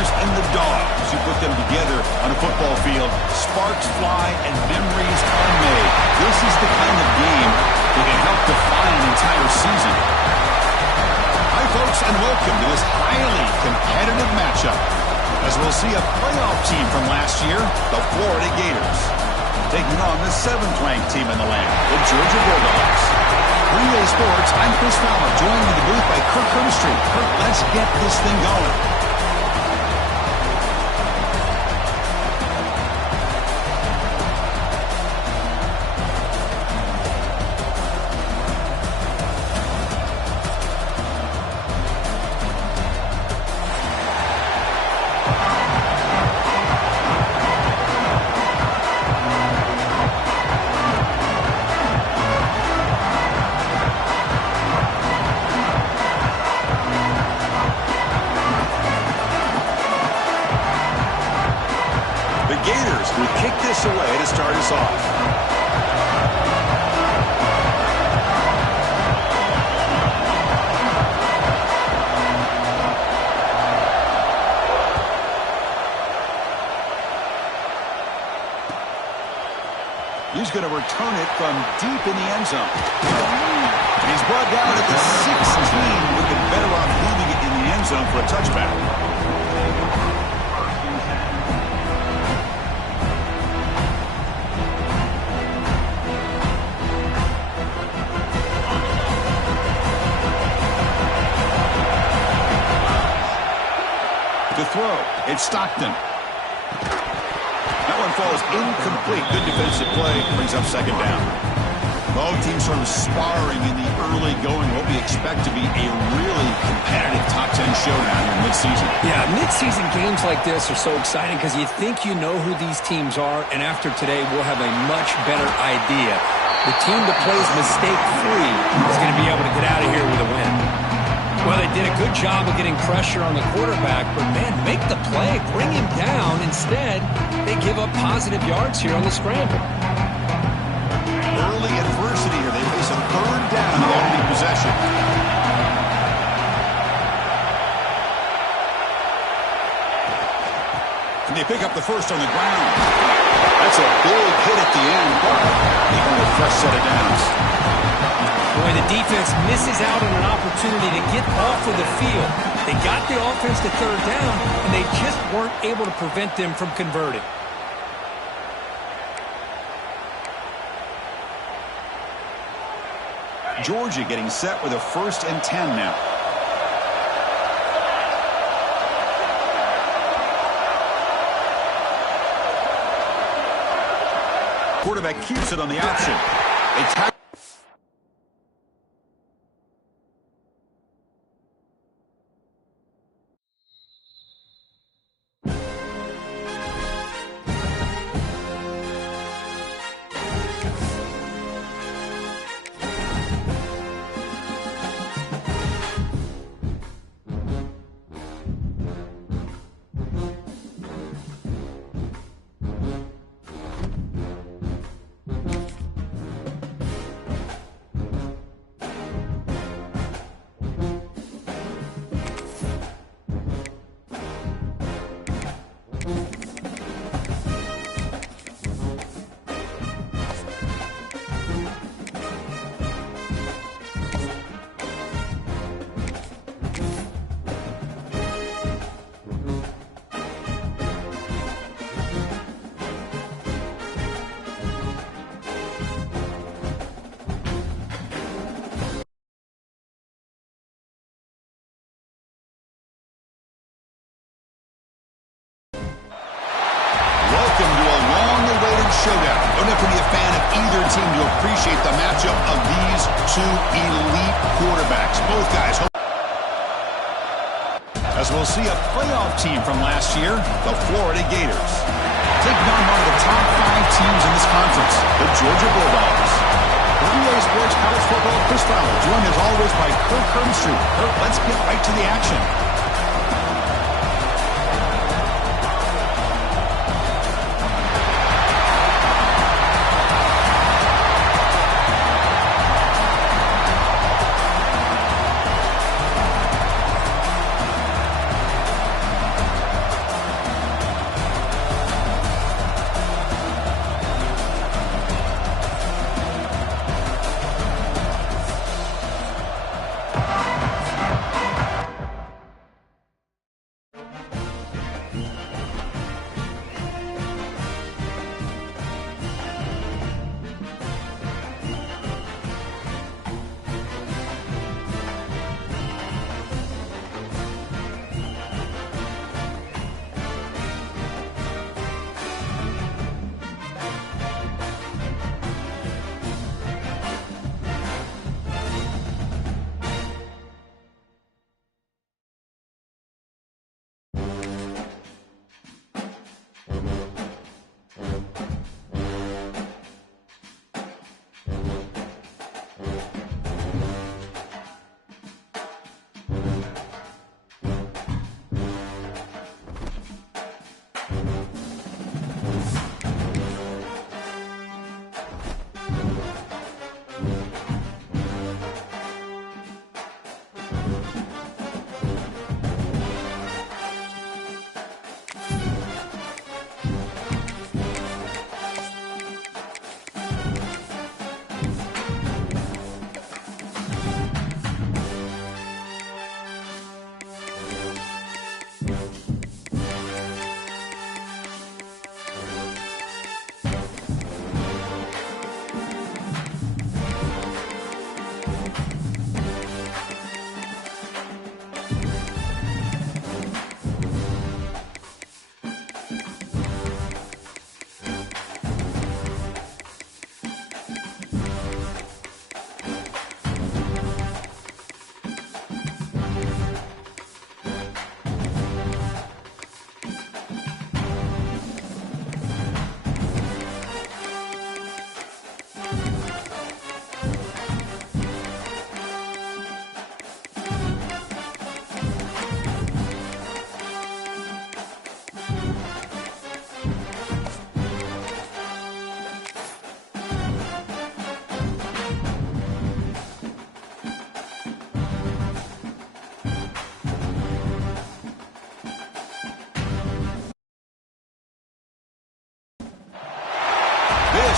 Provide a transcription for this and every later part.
Gators and the Dogs. You put them together on a football field, sparks fly and memories are made. This is the kind of game that can help define an entire season. Hi, folks, and welcome to this highly competitive matchup, as we'll see a playoff team from last year, the Florida Gators, taking on the 7th-ranked team in the land, the Georgia Bulldogs. 3A Sports, I'm Chris Fowler, joined in the booth by Kirk Hermstreet. Kirk, let's get this thing going. Gators will kick this away to start us off. He's going to return it from deep in the end zone. And he's brought down at the 16, looking better off leaving it in the end zone for a touchback. To throw, it's Stockton. That one falls incomplete. Good defensive play, brings up second down. Both teams sort of sparring in the early going. What we expect to be a really competitive top 10 showdown in midseason. Yeah, midseason games like this are so exciting because you think you know who these teams are, and after today we'll have a much better idea. The team that plays mistake-free is going to be able to get out of here with a win. Well, they did a good job of getting pressure on the quarterback, but, man, make the play, bring him down. Instead, they give up positive yards here on the scramble. Early adversity here. They face a third down on the opening possession. And they pick up the first on the ground. That's a big hit at the end, but they got a fresh set of downs. Boy, the defense misses out on an opportunity to get off of the field. They got the offense to third down, and they just weren't able to prevent them from converting. Georgia getting set with a 1st and 10 now. Quarterback keeps it on the option. It's showdown. Don't have to be a fan of either team to appreciate the matchup of these two elite quarterbacks. Both guys. As we'll see a playoff team from last year, the Florida Gators, taking on one of the top 5 teams in this conference, the Georgia Bulldogs. WA Sports College Football, Chris Fowler, joined as always by Kirk Hermstreet. Kirk, let's get right to the action.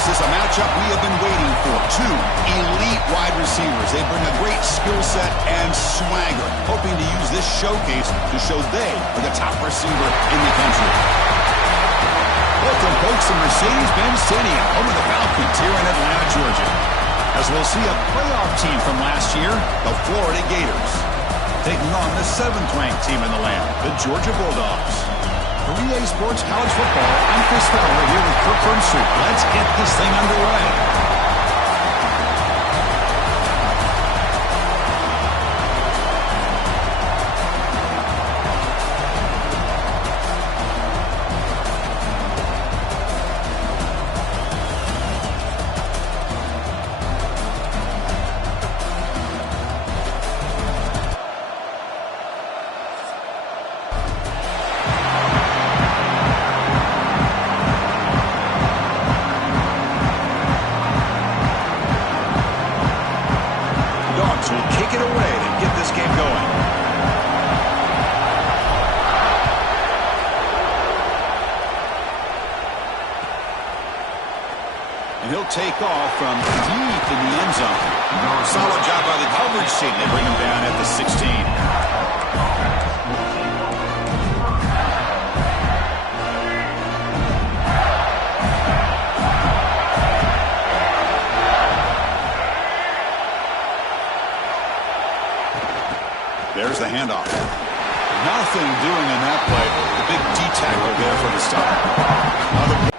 This is a matchup we have been waiting for. Two elite wide receivers. They bring a great skill set and swagger, hoping to use this showcase to show they are the top receiver in the country. Welcome, folks, to Mercedes-Benz Stadium, home of the Falcons here in Atlanta, Georgia. As we'll see a playoff team from last year, the Florida Gators, taking on the 7th-ranked team in the land, the Georgia Bulldogs. For EA Sports College Football, I'm Chris Fowler here with Kirk Burnsuit. Let's get this thing underway. Take off from deep in the end zone. Solid job by the coverage team. They bring him down at the 16. There's the handoff. Nothing doing in that play. The big D-tackle there for the stop.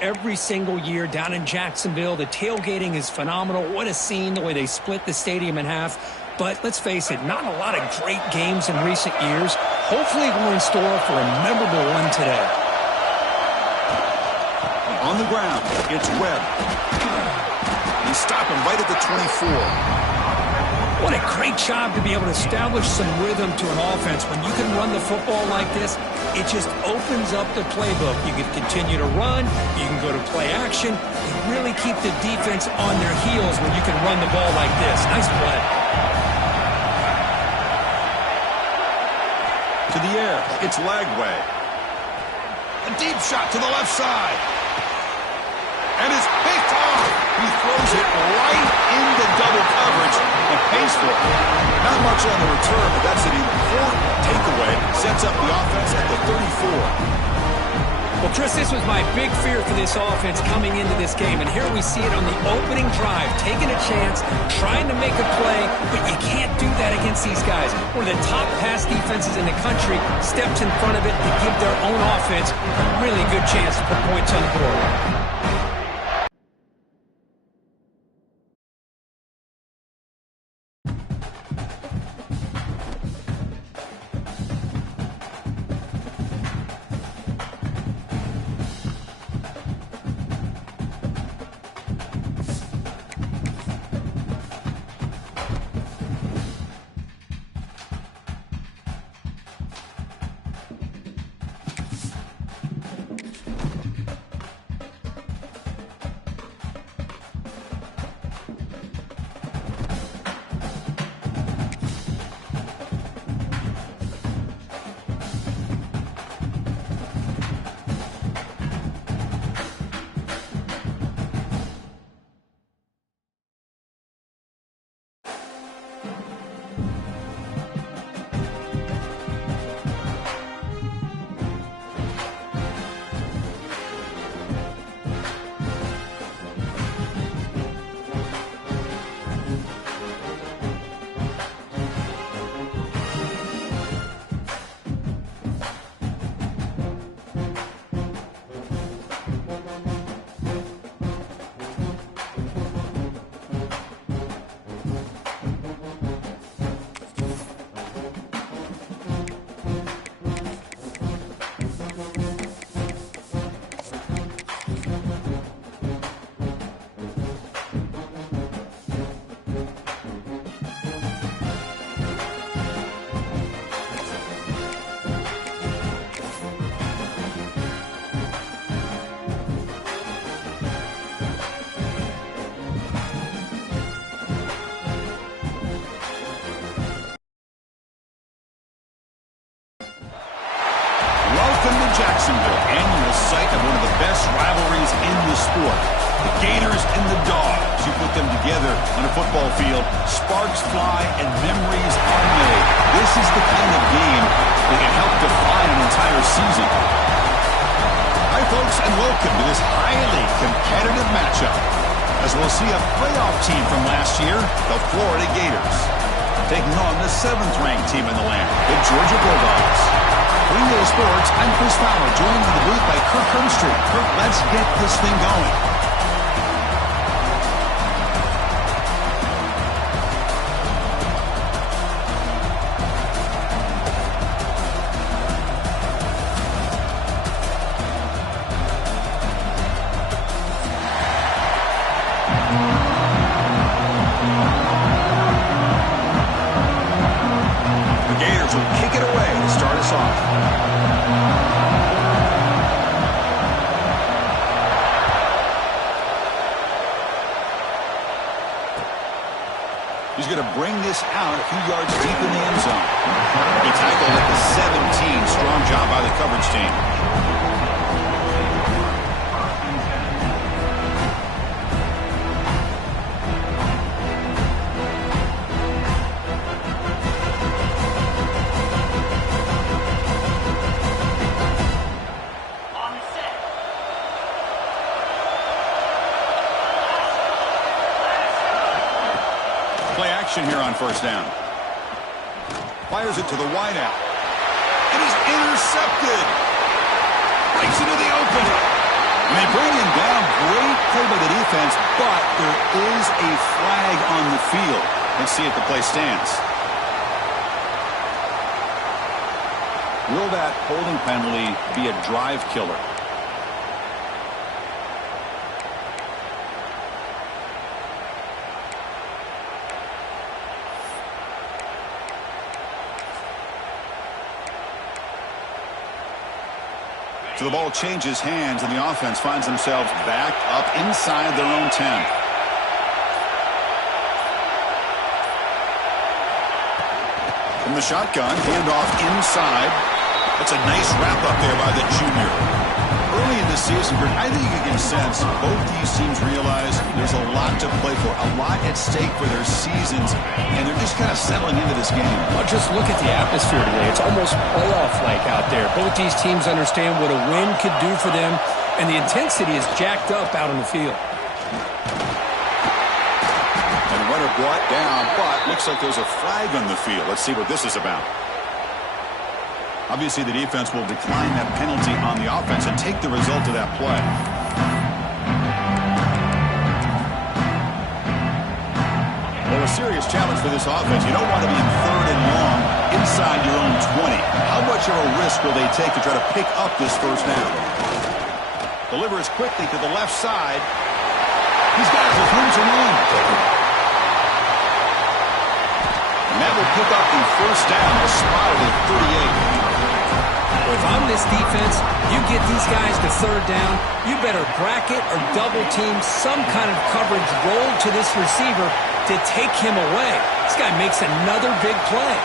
Every single year down in Jacksonville, the tailgating is phenomenal. What a scene, the way they split the stadium in half. But let's face it, not a lot of great games in recent years. Hopefully we're in store for a memorable one today. On the ground, it's Webb. He stopped him right at the 24. What a great job to be able to establish some rhythm to an offense. When you can run the football like this, it just opens up the playbook. You can continue to run. You can go to play action. You really keep the defense on their heels when you can run the ball like this. Nice play. To the air, it's Lagway. A deep shot to the left side. And it's picked off. He throws it right into double coverage and pays for it. Not much on the return, but that's an important takeaway. Sets up the offense at the 34. Well, Chris, this was my big fear for this offense coming into this game. And here we see it on the opening drive, taking a chance, trying to make a play, but you can't do that against these guys. One of the top pass defenses in the country steps in front of it to give their own offense a really good chance to put points on the board. Welcome to Jacksonville, annual site of one of the best rivalries in the sport. The Gators and the Dogs. You put them together on a football field, sparks fly and memories are made. This is the kind of game that can help define an entire season. Hi, folks, and welcome to this highly competitive matchup, as we'll see a playoff team from last year, the Florida Gators, taking on the 7th-ranked team in the land, the Georgia Bulldogs. For Daily Sports, I'm Chris Fowler, joined in the booth by Kirk Hermstreet. Kirk, let's get this thing going. He's going to bring this out a few yards deep in the end zone. He tackled at the 17. Strong job by the coverage team. Play action here on first down. Fires it to the wideout. It is intercepted. Breaks into the open. And they bring him down. Great play by the defense, but there is a flag on the field. Let's see if the play stands. Will that holding penalty be a drive killer? So the ball changes hands, and the offense finds themselves back up inside their own 10. From the shotgun, handoff inside. That's a nice wrap-up there by the junior. Early in the season, I think you can sense both these teams realize there's a lot to play for, a lot at stake for their seasons, and they're just kind of settling into this game. Well, just look at the atmosphere today. It's almost playoff-like out there. Both these teams understand what a win could do for them, and the intensity is jacked up out on the field. And runner brought down, but looks like there's a flag on the field. Let's see what this is about. Obviously, the defense will decline that penalty on the offense and take the result of that play. Well, a serious challenge for this offense. You don't want to be in 3rd and long inside your own 20. How much of a risk will they take to try to pick up this first down? Delivers quickly to the left side. He's got it with room to run. And that will pick up the first down, spotted at 38. If I'm this defense, you get these guys to 3rd down, you better bracket or double team some kind of coverage roll to this receiver to take him away. This guy makes another big play.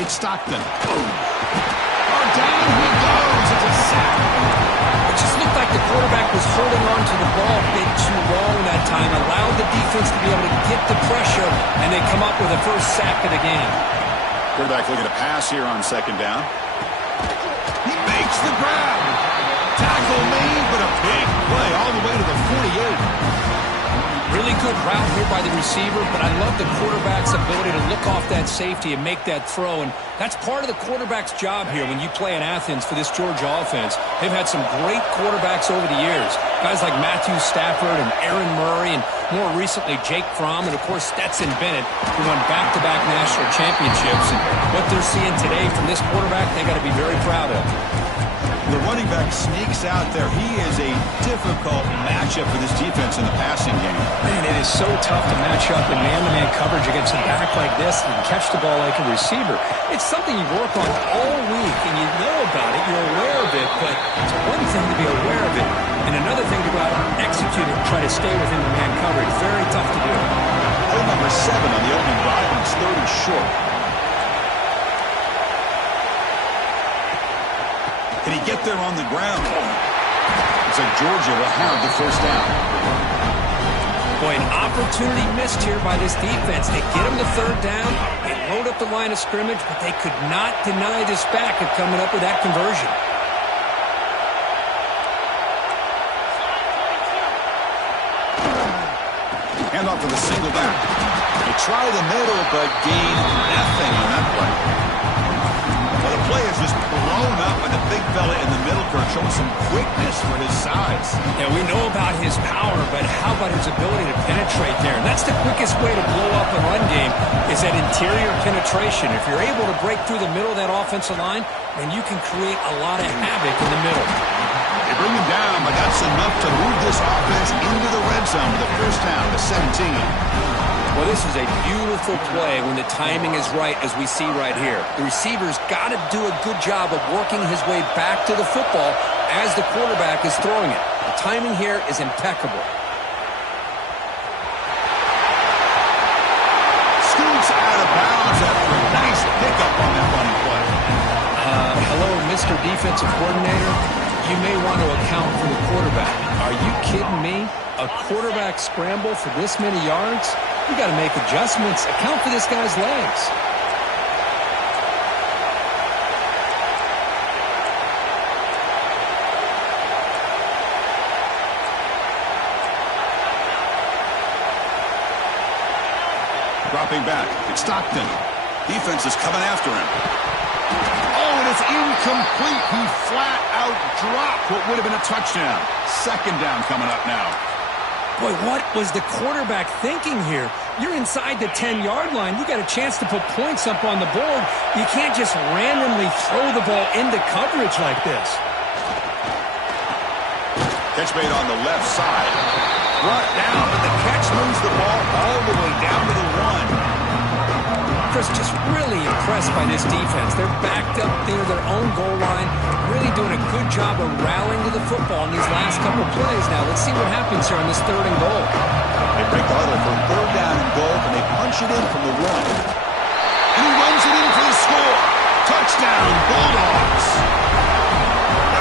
It's Stockton. Boom. Down he goes. It's a sack. It just looked like the quarterback was holding on to the ball a bit too long that time, allowed the defense to be able to get the pressure, and they come up with a first sack of the game. Quarterback looking to pass here on 2nd down. He makes the grab. Tackle made, but a big play all the way to the 48. Really good route here by the receiver, but I love the quarterback's ability to look off that safety and make that throw. And that's part of the quarterback's job here when you play in Athens for this Georgia offense. They've had some great quarterbacks over the years. Guys like Matthew Stafford and Aaron Murray, and more recently Jake Fromm, and of course Stetson Bennett, who won back-to-back national championships. And what they're seeing today from this quarterback, they got to be very proud of. The running back sneaks out there. He is a difficult difficult matchup for this defense in the passing game. Man, it is so tough to match up in man-to-man coverage against a back like this and catch the ball like a receiver. It's something you work on all week, and you know about it, you're aware of it, but it's one thing to be aware of it, and another thing to go out and execute it and try to stay within the man coverage. Very tough to do. Play number 7 on the opening drive, and it's 3rd and short. Can he get there on the ground? Looks like Georgia will have the first down. Boy, an opportunity missed here by this defense. They get him the 3rd down, they load up the line of scrimmage, but they could not deny this back of coming up with that conversion. Hand off to the single back. They try the middle, but gain nothing on that play. Well, the play is just blown up by the big fella in the middle, Kirk, showing some quickness for his size. Yeah, we know about his power, but how about his ability to penetrate there? And that's the quickest way to blow up a run game, is that interior penetration. If you're able to break through the middle of that offensive line, then you can create a lot of havoc in the middle. They bring him down, but that's enough to move this offense into the red zone with a first down to 17. Well, this is a beautiful play when the timing is right, as we see right here. The receiver's got to do a good job of working his way back to the football as the quarterback is throwing it. The timing here is impeccable. Scoots out of bounds after a nice pickup on that running play. Hello, Mr. Defensive Coordinator. You may want to account for the quarterback. Are you kidding me? A quarterback scramble for this many yards? You got to make adjustments. Account for this guy's legs. Dropping back. It's Stockton. Defense is coming after him. Oh, and it's incomplete. He flat out dropped what would have been a touchdown. 2nd down coming up now. Boy, what was the quarterback thinking here? You're inside the 10-yard line. You got a chance to put points up on the board. You can't just randomly throw the ball into coverage like this. Catch made on the left side. Brought down, but the catch moves the ball all the way down to the 1. Chris, just really impressed by this defense. They're backed up near their own goal line, really doing a good job of rallying to the football in these last couple of plays. Now, let's see what happens here on this 3rd and goal. They break the huddle for 3rd down and goal, and they punch it in from the 1. And he runs it in for the score. Touchdown, Bulldogs.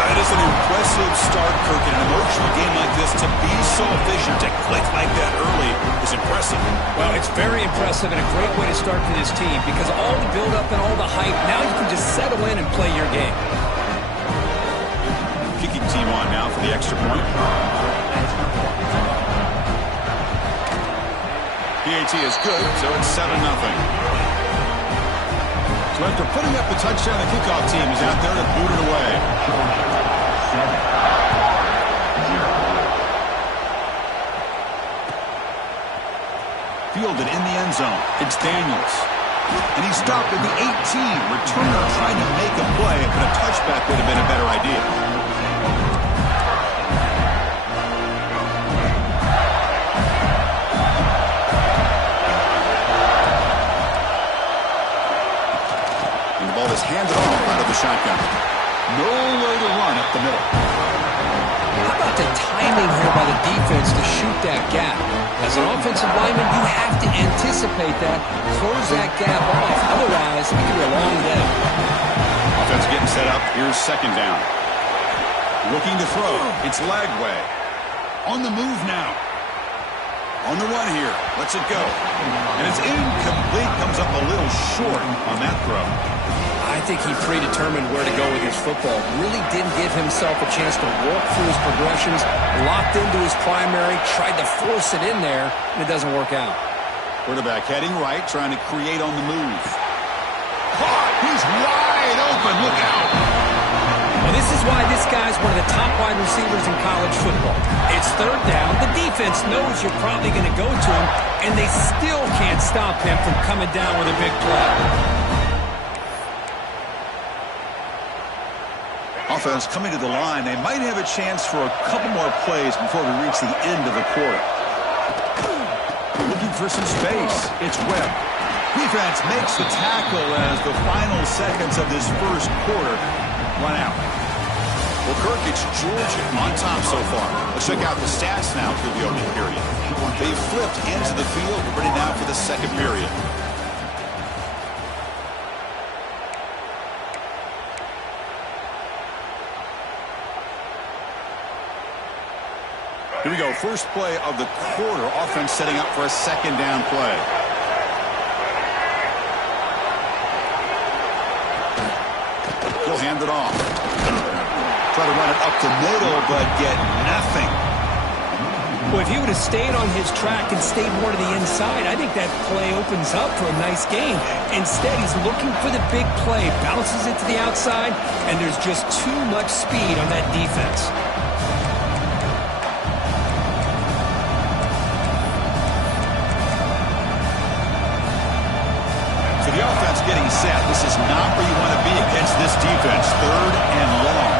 It is an impressive start, Kirk, in an emotional game like this. To be so efficient, to click like that early is impressive. Well, it's very impressive and a great way to start for this team because all the build-up and all the hype, now you can just settle in and play your game. Kicking team on now for the extra point. PAT is good, so it's 7-0. So after putting up the touchdown, the kickoff team is out there to boot it away. Fielded in the end zone. It's Daniels. And he stopped at the 18. Returner trying to make a play, but a touchback would have been a better idea. And the ball is handed off out of the shotgun. No way to run up the middle. How about the timing here by the defense to shoot that gap? As an offensive lineman, you have to anticipate that, close that gap off. Otherwise, it could be a long day. Offense getting set up. Here's 2nd down. Looking to throw. It's Lagway. On the move now. On the run here. Lets it go. And it's incomplete. Comes up a little short on that throw. I think he predetermined where to go with his football. Really didn't give himself a chance to walk through his progressions, locked into his primary, tried to force it in there, and it doesn't work out. Quarterback heading right, trying to create on the move. Caught! He's wide open. Look out! Well, this is why this guy's one of the top wide receivers in college football. It's 3rd down. The defense knows you're probably going to go to him, and they still can't stop him from coming down with a big play. offense coming to the line. They might have a chance for a couple more plays before we reach the end of the quarter. Looking for some space. It's Webb. Defense makes the tackle as the final seconds of this first quarter run out. Well, Kirk, it's Georgia on top so far. Let's check out the stats now through the opening period. They flipped into the field, ready now for the second period. Here we go. First play of the quarter. Offense setting up for a second down play. He'll hand it off. Try to run it up the middle, but get nothing. Well, if he would have stayed on his track and stayed more to the inside, I think that play opens up for a nice game. Instead, he's looking for the big play, bounces it to the outside, and there's just too much speed on that defense. So the offense getting set. This is not where you want to be against this defense. Third and long.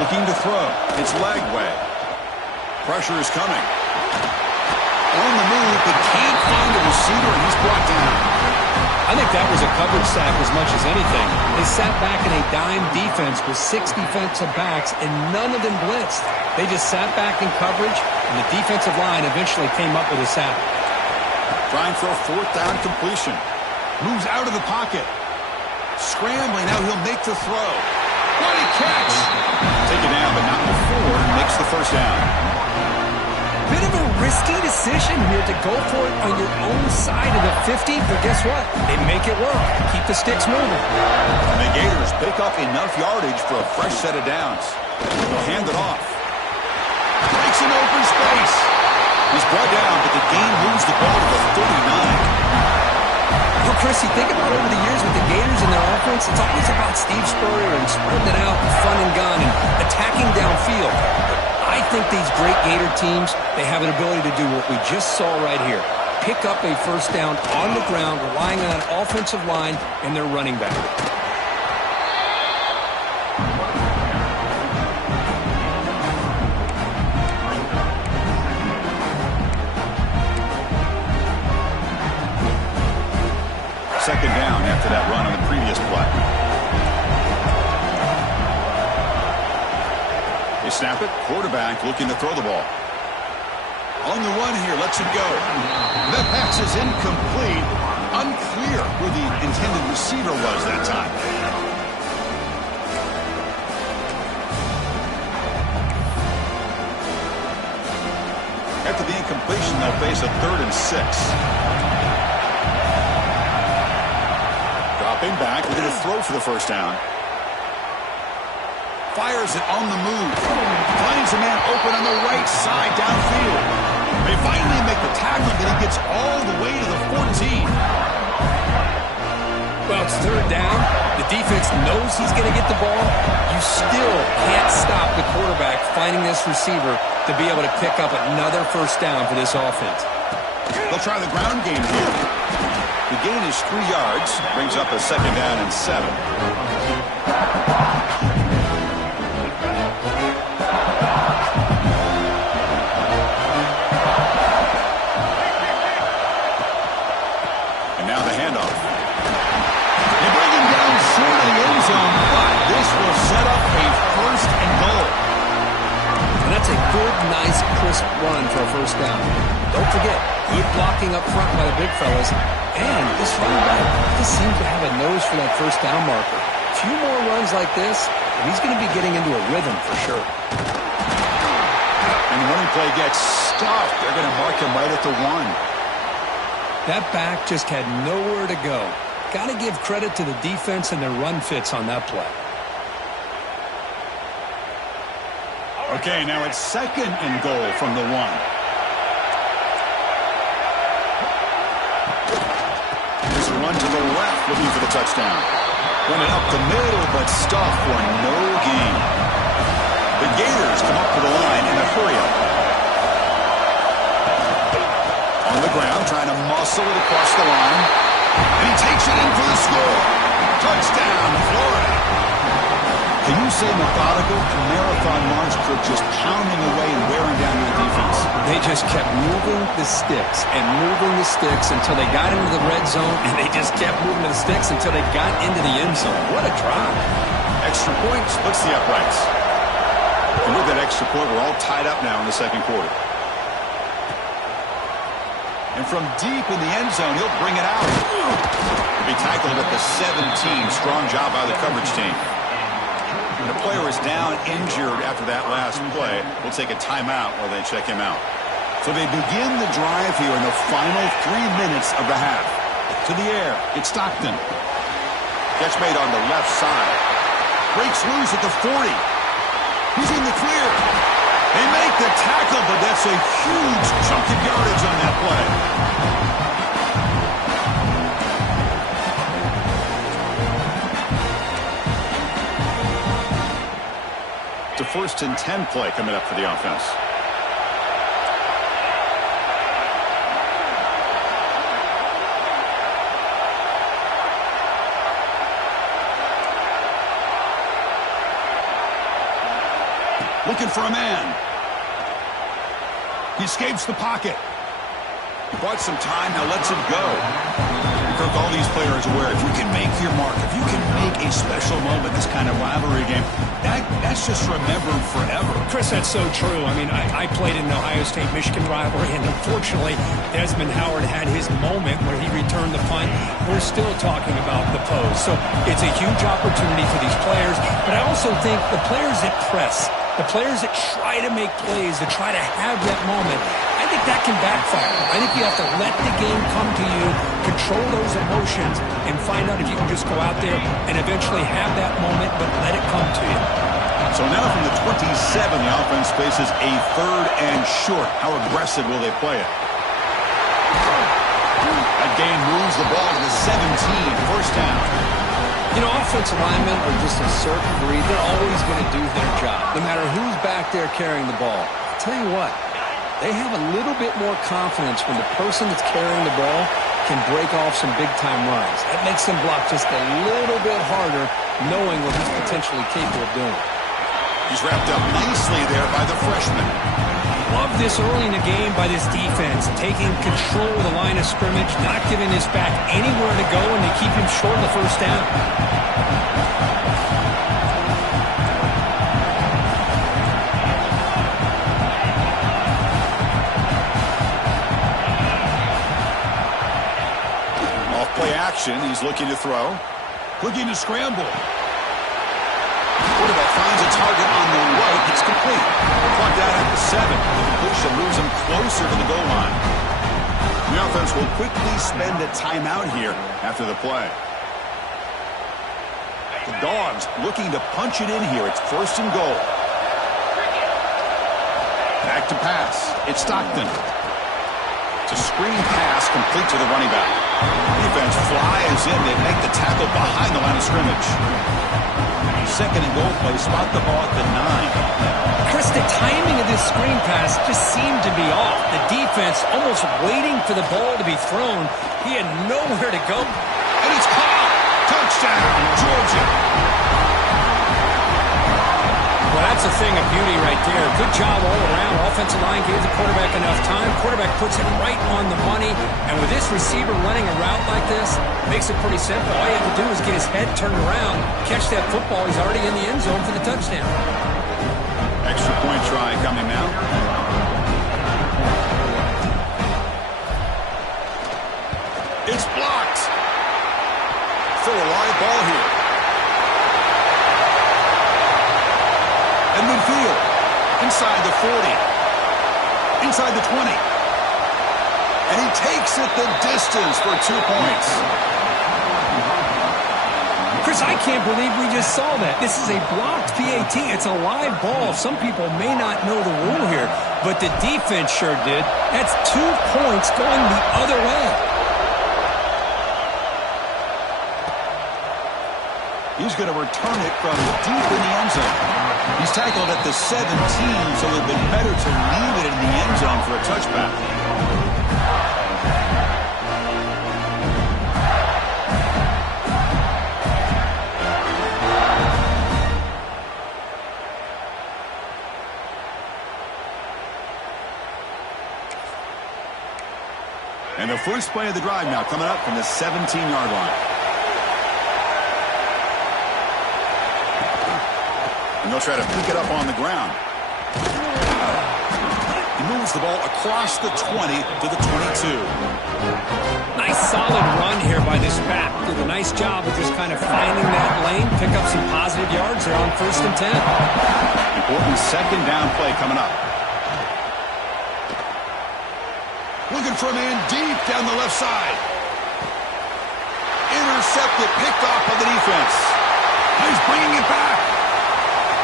Looking to throw. It's Lagway. Pressure is coming. On the move, but can't find the receiver, and he's brought down. I think that was a coverage sack as much as anything. They sat back in a dime defense with 6 defensive backs, and none of them blitzed. They just sat back in coverage, and the defensive line eventually came up with a sack. Trying for a fourth down completion. Moves out of the pocket. Scrambling, now he'll make the throw. What a catch! Taken down, but not before. Makes the first down. Bit of a risky decision here to go for it on your own side of the 50, but guess what? They make it work. Keep the sticks moving. And the Gators pick up enough yardage for a fresh set of downs. They'll hand it off. Breaks an open space. He's brought down, but the game moves the ball to the 39. Well, Chris, you think about over the years with the Gators and their offense, it's always about Steve Spurrier and spreading it out and fun and gun and attacking downfield. I think these great Gator teams, they have an ability to do what we just saw right here. Pick up a first down on the ground, relying on an offensive line and their running back. Second down after that run on the previous play. They snap it. Quarterback looking to throw the ball. On the run here, lets it go. That pass is incomplete. Unclear who the intended receiver was that time. After the incompletion, they'll face a 3rd and 6. Dropping back, we're going to throw for the first down. Fires it on the move. Finds a man open on the right side downfield. They finally make the tackle, but he gets all the way to the 14. Well, it's 3rd down. The defense knows he's going to get the ball. You still can't stop the quarterback finding this receiver to be able to pick up another first down for this offense. They'll try the ground game here. The gain is 3 yards. Brings up a second down and 7. And now the handoff. They bring him down short of the end zone, but this will set up a 1st and goal. And that's a good, nice, crisp run for a first down. Don't forget, good blocking up front by the big fellas. And this running back just seems to have a nose for that first down marker. A few more runs like this, and he's going to be getting into a rhythm for sure. And the running play gets stuffed. They're going to mark him right at the 1. That back just had nowhere to go. Got to give credit to the defense and their run fits on that play. Okay, now it's 2nd and goal from the 1. Run to the left, looking for the touchdown. Running up the middle, but stuffed for no gain. The Gators come up to the line in a hurry-up. On the ground, trying to muscle it across the line. And he takes it in for the score. Touchdown, Florida. Can you say methodical? A marathon march crew just pounding away and wearing down your defense. They just kept moving the sticks and moving the sticks until they got into the red zone, and they just kept moving the sticks until they got into the end zone. What a drive. Extra point splits the uprights. And with that extra point, we're all tied up now in the second quarter. And from deep in the end zone, he'll bring it out. He'll be tackled at the 17. Strong job by the coverage team. And the player is down injured after that last play. We'll take a timeout while they check him out. So they begin the drive here in the final 3 minutes of the half. To the air, it's Stockton. Catch made on the left side. Breaks loose at the 40. He's in the clear. They make the tackle, but that's a huge chunk of yardage on that play. It's a 1st and 10 play coming up for the offense. Looking for a man. He escapes the pocket. Bought some time, now lets it go. Kirk, all these players aware, if you can make your mark, if you can make a special moment, this kind of rivalry game, that's just remembered forever. Chris, that's so true. I mean, I played in the Ohio State-Michigan rivalry, and unfortunately, Desmond Howard had his moment where he returned the punt. We're still talking about the pose. So it's a huge opportunity for these players, but I also think the players that press, the players that try to make plays, that try to have that moment, I think that can backfire. I think you have to let the game come to you, control those emotions, and find out if you can just go out there and eventually have that moment, but let it come to you. So now from the 27, the offense faces a 3rd and short. How aggressive will they play it? That gain moves the ball to the 17, 1st down. You know, offensive linemen are just a certain breed. They're always going to do their job, no matter who's back there carrying the ball. I'll tell you what, they have a little bit more confidence when the person that's carrying the ball can break off some big-time runs. That makes them block just a little bit harder, knowing what he's potentially capable of doing. He's wrapped up nicely there by the freshman. Love this early in the game by this defense, taking control of the line of scrimmage, not giving his back anywhere to go, and they keep him short of the 1st down. Off-play action, he's looking to throw. Looking to scramble. Quarterback finds a target on the right. It's complete. Plugged out at the 7. The completion moves him closer to the goal line. The offense will quickly spend a timeout here after the play. The Dogs looking to punch it in here. It's 1st and goal. Back to pass. It's Stockton. It's a screen pass complete to the running back. Defense flies in. They make the tackle behind the line of scrimmage. 2nd and goal play, spot the ball at the 9. Chris, the timing of this screen pass just seemed to be off. The defense almost waiting for the ball to be thrown. He had nowhere to go. And it's caught. Touchdown, Georgia. Well, that's a thing of beauty right there. Good job all around. Offensive line gave the quarterback enough time. Quarterback puts it right on the money. And with this receiver running a route like this, makes it pretty simple. All you have to do is get his head turned around, catch that football. He's already in the end zone for the touchdown. Extra point try coming now. It's blocked. Still a live ball here. And midfield. Inside the 40. Inside the 20. And he takes it the distance for 2 points. Chris, I can't believe we just saw that. This is a blocked PAT. It's a live ball. Some people may not know the rule here, but the defense sure did. That's 2 points going the other way. He's going to return it from deep in the end zone. He's tackled at the 17, so it would have been better to leave it in the end zone for a touchback. And the first play of the drive now coming up from the 17-yard line. And they'll try to pick it up on the ground. He moves the ball across the 20 to the 22. Nice solid run here by this back. Did a nice job of just kind of finding that lane, pick up some positive yards there on 1st and 10. Important second down play coming up. Looking for a man deep down the left side. Intercepted, picked off by the defense. He's bringing it back.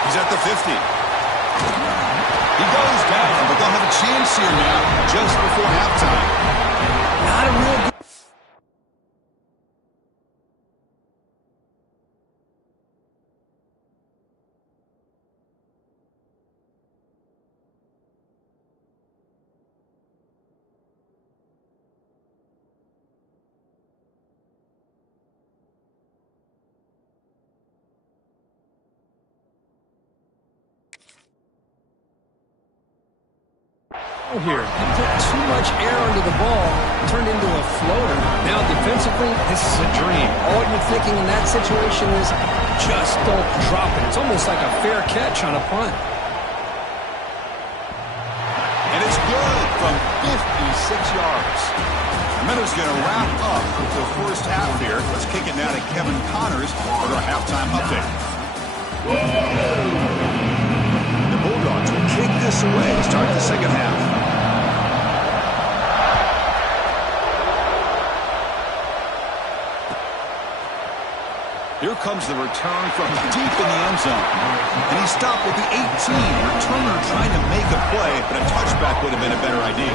He's at the 50. He goes down, but they'll have a chance here now just before halftime. Not a real good. Here. He put too much air under the ball, turned into a floater. Now defensively, this is a dream. All you're thinking in that situation is just don't drop it. It's almost like a fair catch on a punt. And it's good from 56 yards. Meadows going to wrap up the first half here. Let's kick it now to Kevin Connors for their halftime update. The Bulldogs will kick this away to start the second half. Here comes the return from deep in the end zone. And he stopped at the 18. Returner trying to make a play, but a touchback would have been a better idea.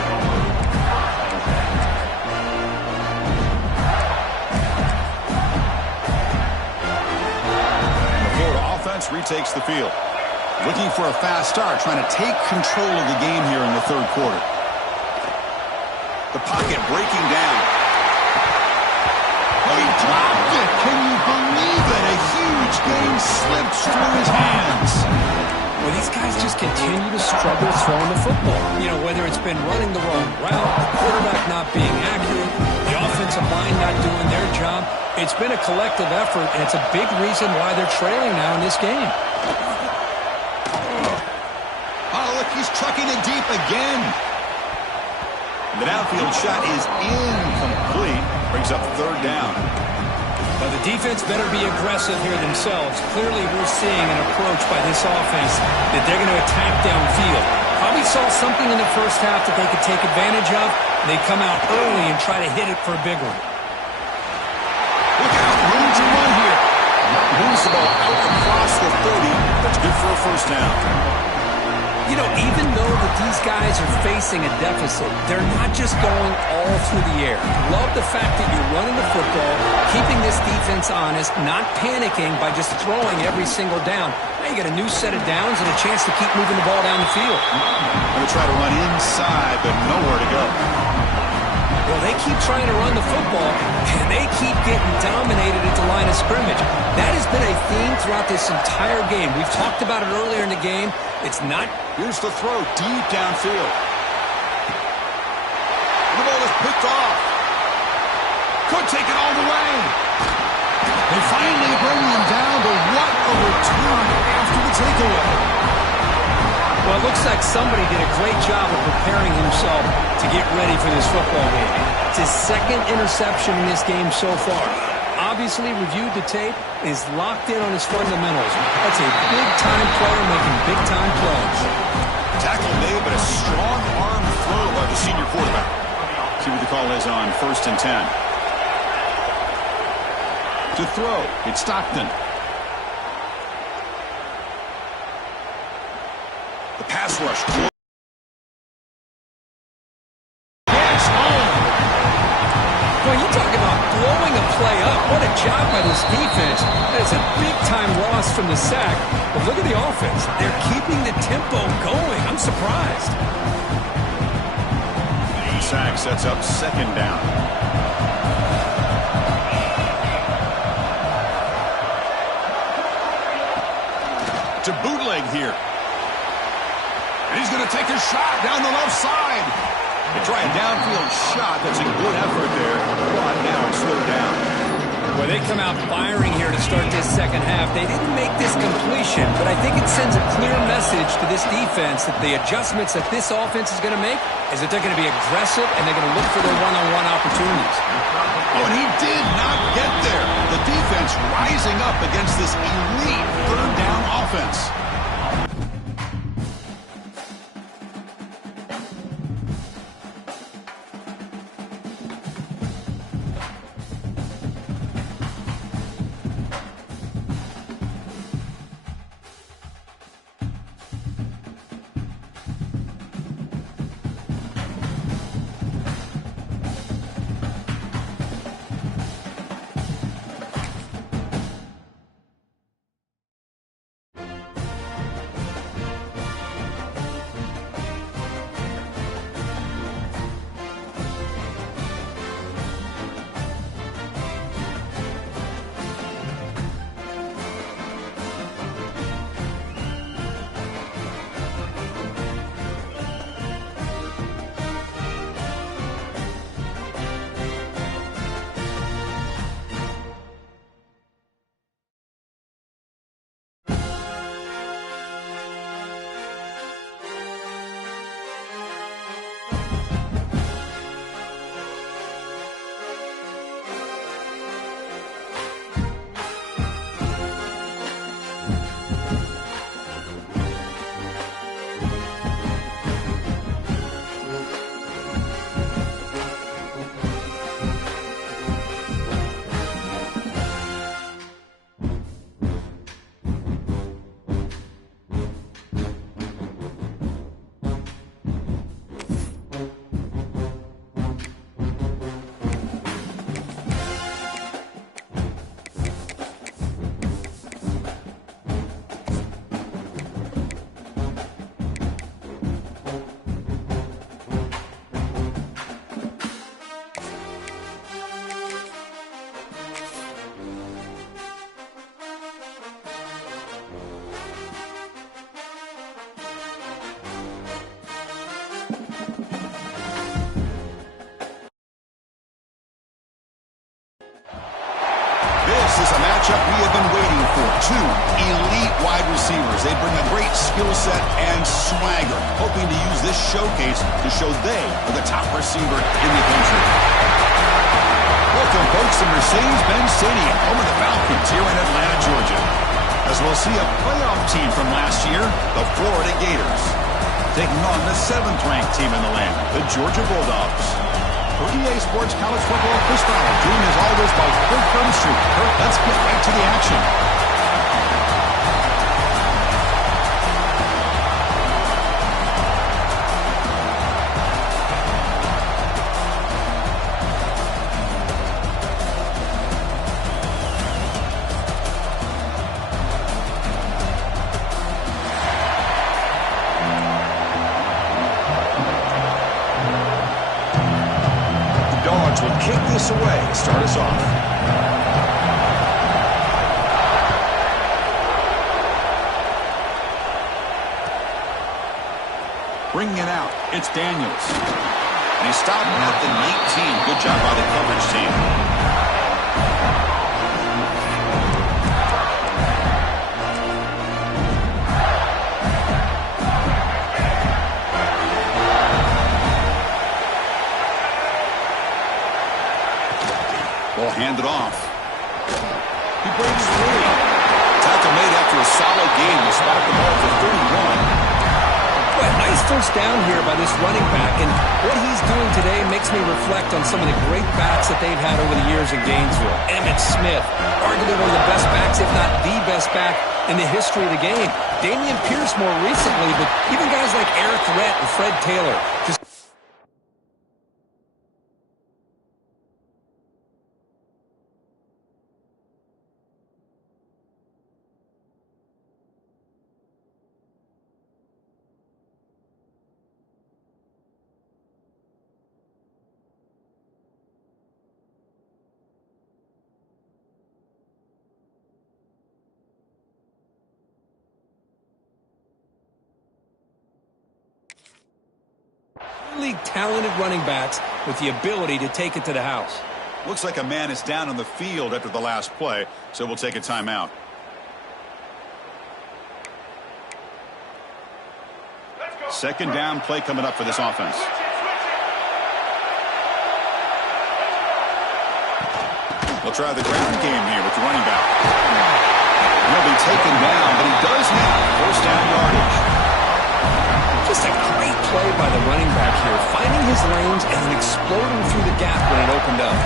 The Florida offense retakes the field. Looking for a fast start, trying to take control of the game here in the third quarter. The pocket breaking down. Oh, he dropped it. Can you believe it? A huge game slips through his hands. Well, these guys just continue to struggle throwing the football. You know, whether it's been running the wrong route, the quarterback not being accurate, the offensive line not doing their job. It's been a collective effort, and it's a big reason why they're trailing now in this game. Oh, look, he's trucking it deep again. The downfield shot is incomplete. Brings up third down. Well, the defense better be aggressive here themselves. Clearly, we're seeing an approach by this offense that they're going to attack downfield. Probably saw something in the first half that they could take advantage of. They come out early and try to hit it for a big one. Look out, room to run here. Moves the ball out across the 30. That's good for a first down. You know, even though that these guys are facing a deficit, they're not just going all through the air. Love the fact that you're running the football, keeping this defense honest, not panicking by just throwing every single down. Now you get a new set of downs and a chance to keep moving the ball down the field. Going to try to run inside, but nowhere to go. Well, they keep trying to run the football, and they keep getting dominated at the line of scrimmage. That has been a theme throughout this entire game. We've talked about it earlier in the game. It's not. Here's the throw deep downfield. The ball is picked off. Could take it all the way. They finally bring him down, but what a return after the takeaway. Well, it looks like somebody did a great job of preparing himself to get ready for this football game. It's his second interception in this game so far. Obviously reviewed the tape and is locked in on his fundamentals. That's a big-time player making big-time plays. Tackle made, but a strong arm throw by the senior quarterback. See what the call is on 1st and 10. To throw, it's Stockton. The pass rush. Yes, home. Well, you talk about blowing a play up. What a job by this defense. That is a big-time loss from the sack. But look at the offense. They're keeping the tempo going. I'm surprised. The sack sets up second down. To bootleg here. And he's going to take a shot down the left side. They try a downfield shot. That's a good effort there, but now it's slowed down. Well, they come out firing here to start this second half. They didn't make this completion, but I think it sends a clear message to this defense that the adjustments that this offense is going to make is that they're going to be aggressive and they're going to look for their one-on-one opportunities. Oh, and he did not get there. The defense rising up against this elite third down offense. This is a matchup we have been waiting for. Two elite wide receivers. They bring a great skill set and swagger, hoping to use this showcase to show they are the top receiver in the country. Welcome, folks, to Mercedes-Benz Stadium, home of the Falcons here in Atlanta, Georgia. As we'll see a playoff team from last year, the Florida Gators, taking on the 7th-ranked team in the land, the Georgia Bulldogs. For EA Sports College Football, Chris Fowler, joined as always by Kurt Burnstreet. Kurt, let's get right to the action. Will kick this away to start us off. Bringing it out, it's Daniels. And he's stopped at the 19. Good job by the coverage team. Handed off. He breaks free. Tackle made after a solid game to spot the ball for 31. Well, nice first down here by this running back, and what he's doing today makes me reflect on some of the great backs that they've had over the years in Gainesville. Emmitt Smith, arguably one of the best backs, if not the best back in the history of the game. Dameon Pierce more recently, but even guys like Eric Rhett and Fred Taylor just really talented running backs with the ability to take it to the house. Looks like a man is down on the field after the last play, so we'll take a timeout. Second down play coming up for this offense. We'll try the ground game here with the running back. He'll be taken down, but he does have first down yardage. Just a great play by the running back here, finding his lanes and then exploding through the gap when it opened up.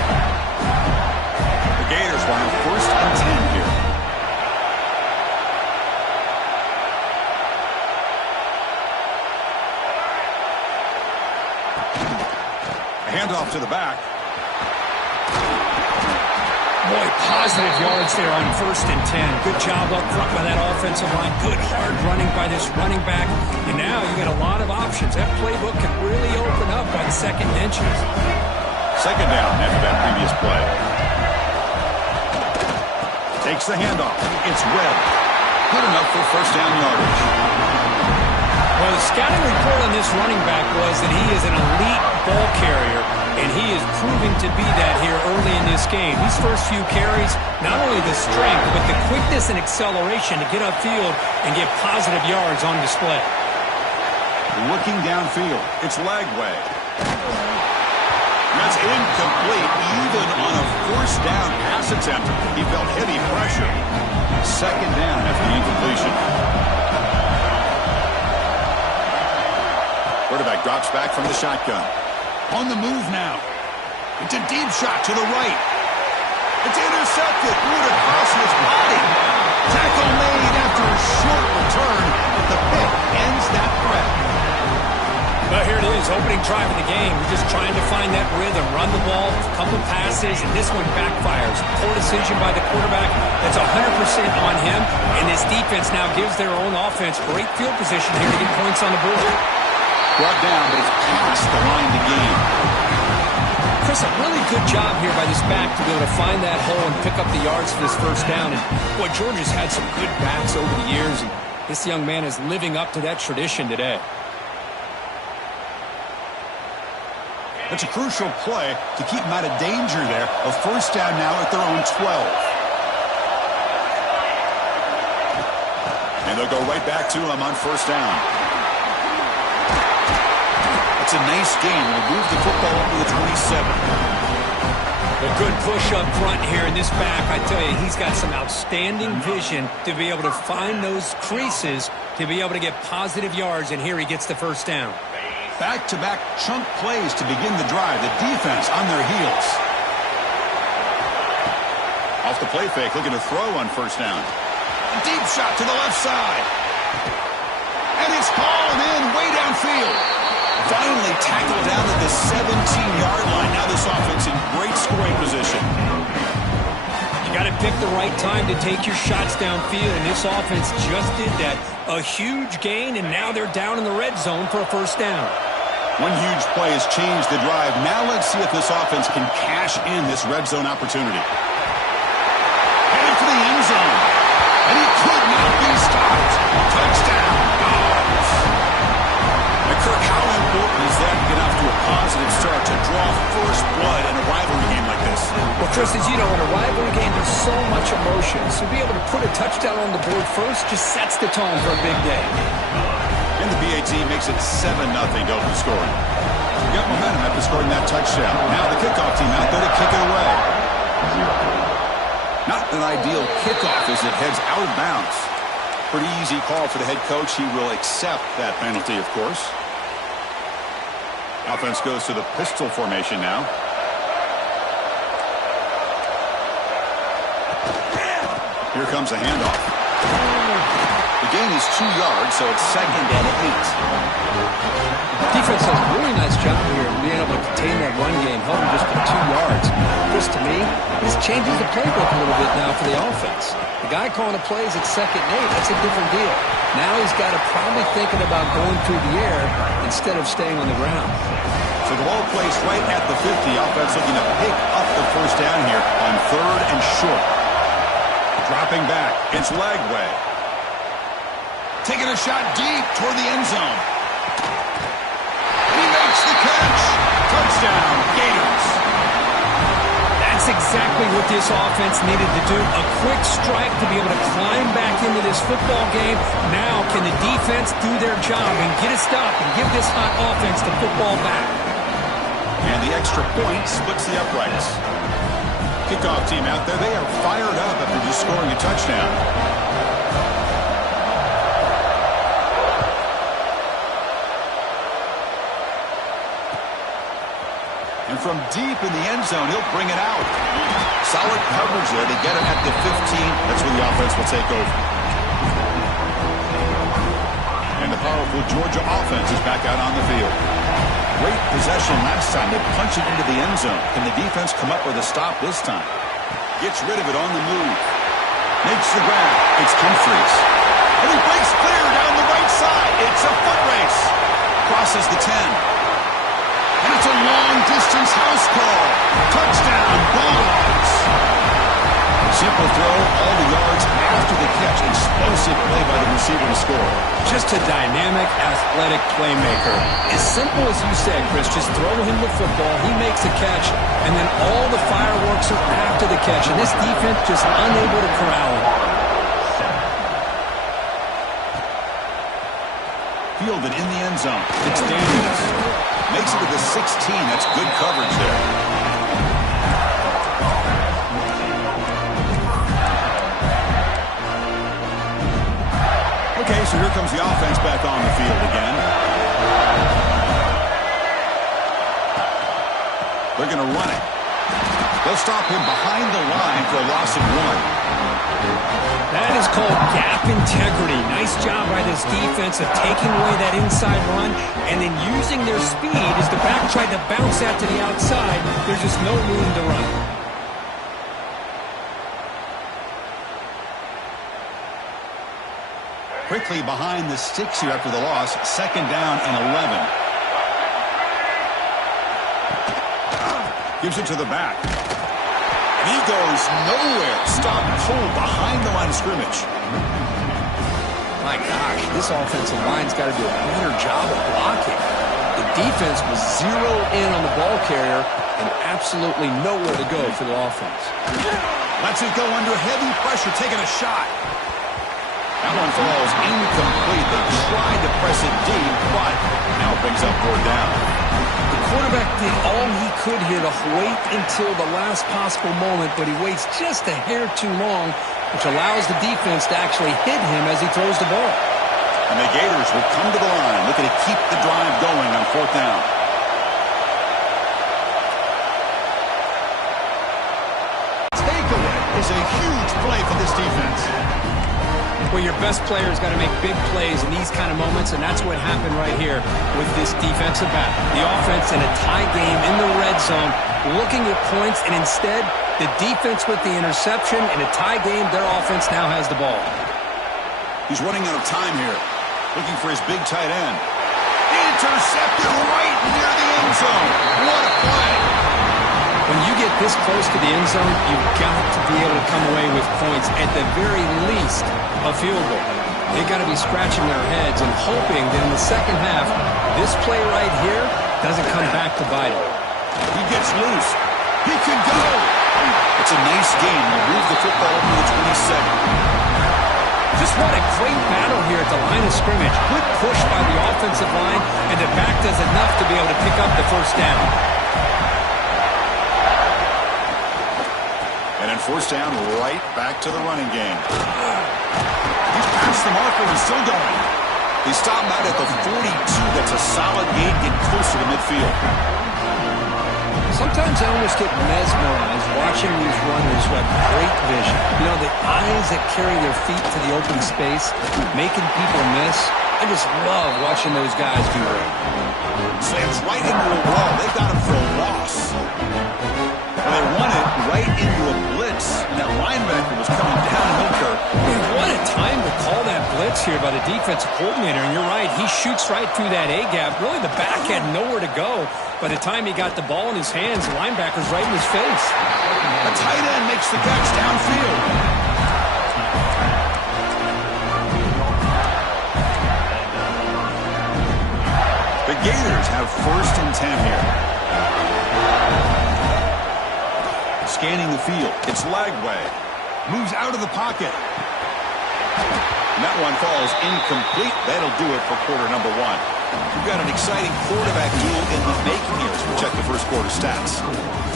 The Gators will have first and 10 here. A handoff to the back. Boy, positive yards there on first and 10. Good job up front by that offensive line. Good hard running by this running back. And now you got a lot of options. That playbook can really open up on second and inches. Second down after that previous play. Takes the handoff. It's Webb. Good enough for first down yardage. Well, the scouting report on this running back was that he is an elite ball carrier, and he is proving to be that here early in this game. These first few carries, not only the strength, but the quickness and acceleration to get upfield and get positive yards on display. Looking downfield, it's Lagway. That's incomplete, even on a first down pass attempt. He felt heavy pressure. Second down after the incompletion. Quarterback drops back from the shotgun. On the move now. It's a deep shot to the right. It's intercepted. Threw it across his body. Tackle made after a short return, but the pick ends that threat. But here it is, opening drive of the game. We're just trying to find that rhythm, run the ball, a couple passes, and this one backfires. Poor decision by the quarterback. That's 100% on him, and this defense now gives their own offense great field position here to get points on the board. Brought down, but it's past the line to gain. Chris, a really good job here by this back to be able to find that hole and pick up the yards for this first down. And boy, Georgia's had some good backs over the years, and this young man is living up to that tradition today. That's a crucial play to keep them out of danger there. A first down now at their own 12. And they'll go right back to him on first down. It's a nice game. We'll move the football up to the 27. A good push up front here in this back. I tell you, he's got some outstanding vision to be able to find those creases, to be able to get positive yards, and here he gets the first down. Back-to-back chunk plays to begin the drive. The defense on their heels. Off the play fake, looking to throw on first down. A deep shot to the left side. And it's fallen in way downfield. Finally tackled down at the 17-yard line. Now this offense in great scoring position. You got to pick the right time to take your shots downfield, and this offense just did that. A huge gain, and now they're down in the red zone for a first down. One huge play has changed the drive. Now let's see if this offense can cash in this red zone opportunity. Heading for the end zone. And he could not be stopped. Touchdown, Dogs. And Kirk, how important is that to get off to a positive start to draw first blood in a rivalry game like this? Well, Chris, as you know, in a rivalry game, there's so much emotion. So to be able to put a touchdown on the board first just sets the tone for a big day. And the BAT makes it 7-0 to open the scoring. We got momentum after scoring that touchdown. Now the kickoff team out there to kick it away. Not an ideal kickoff as it heads out of bounds. Pretty easy call for the head coach. He will accept that penalty, of course. Offense goes to the pistol formation now. Here comes a handoff. The gain is 2 yards, so it's 2nd and 8. Defense does a really nice job here of being able to contain that run game, held him just for 2 yards. Chris, to me, this changes the playbook a little bit now for the offense. The guy calling the plays at 2nd and 8, that's a different deal. Now he's got to probably thinking about going through the air instead of staying on the ground. So the ball placed right at the 50. Offense looking to pick up the first down here on 3rd and short. Dropping back, it's Lagway. Taking a shot deep toward the end zone. He makes the catch. Touchdown, Gators. That's exactly what this offense needed to do. A quick strike to be able to climb back into this football game. Now can the defense do their job and get a stop and give this hot offense the football back? And the extra point splits the uprights. Kickoff team out there, they are fired up after just scoring a touchdown. And from deep in the end zone, he'll bring it out. Solid coverage there. They get him at the 15. That's where the offense will take over. And the powerful Georgia offense is back out on the field. Great possession last time. They punch it into the end zone. Can the defense come up with a stop this time? Gets rid of it on the move. Makes the grab. It's Humphries. And he breaks clear down the right side. It's a foot race. Crosses the 10. And it's a long-distance house call. Touchdown, Bulldogs. Simple throw, all the yards after the catch. Explosive play by the receiver to score. Just a dynamic, athletic playmaker. As simple as you said, Chris, just throw him the football, he makes a catch, and then all the fireworks are after the catch. And this defense just unable to corral him. Fielded in the end zone. It's Daniels. Makes it to the 16. That's good coverage there. Okay, so here comes the offense back on the field again. They're going to run it. They'll stop him behind the line for a loss of 1. That is called gap integrity. Nice job by this defense of taking away that inside run and then using their speed as the back tried to bounce that to the outside. There's just no room to run. Quickly behind the sticks here after the loss. 2nd down and 11. Gives it to the back. He goes nowhere. Stop pull behind the line of scrimmage. My gosh, this offensive line's got to do a better job of blocking. The defense was zeroed in on the ball carrier and absolutely nowhere to go for the offense. Lets it go under heavy pressure, taking a shot. That one falls incomplete. They tried to press it deep, but now it brings up 4th down. The quarterback did all he could here to wait until the last possible moment, but he waits just a hair too long, which allows the defense to actually hit him as he throws the ball. And the Gators will come to the line, looking to keep the drive going on 4th down. Takeaway is a huge play for this defense. Well, your best player's got to make big plays in these kind of moments, and that's what happened right here with this defensive battle. The offense in a tie game in the red zone, looking at points, and instead, the defense with the interception. In a tie game, their offense now has the ball. He's running out of time here, looking for his big tight end. Intercepted right near the end zone. What a play. When you get this close to the end zone, you've got to be able to come away with points, at the very least, a field goal. They've got to be scratching their heads and hoping that in the second half, this play right here doesn't come back to bite him. He gets loose. He can go. It's a nice game. They move the football up to the 27. Just what a great battle here at the line of scrimmage. Good push by the offensive line, and the back does enough to be able to pick up the 1st down. And then 4th down, right back to the running game. He's past the marker and still going. They stop him out at the 42. That's a solid gain, get closer to midfield. Sometimes I almost get mesmerized watching these runners who have great vision. You know, the eyes that carry their feet to the open space, making people miss. I just love watching those guys do that. Slams right into a wall. They got him for a loss. Well, they run it right into a blitz. That linebacker was coming downhill, Kirk. What a time to call that blitz here by the defensive coordinator. And you're right, he shoots right through that A-gap. Really, the back had nowhere to go. By the time he got the ball in his hands, the linebacker's right in his face. A tight end makes the catch downfield. The Gators have 1st and 10 here. Scanning the field. It's Lagway. Moves out of the pocket. And that one falls incomplete. That'll do it for quarter number one. We've got an exciting quarterback duel in the making here as we check the first quarter stats.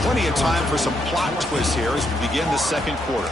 Plenty of time for some plot twists here as we begin the second quarter.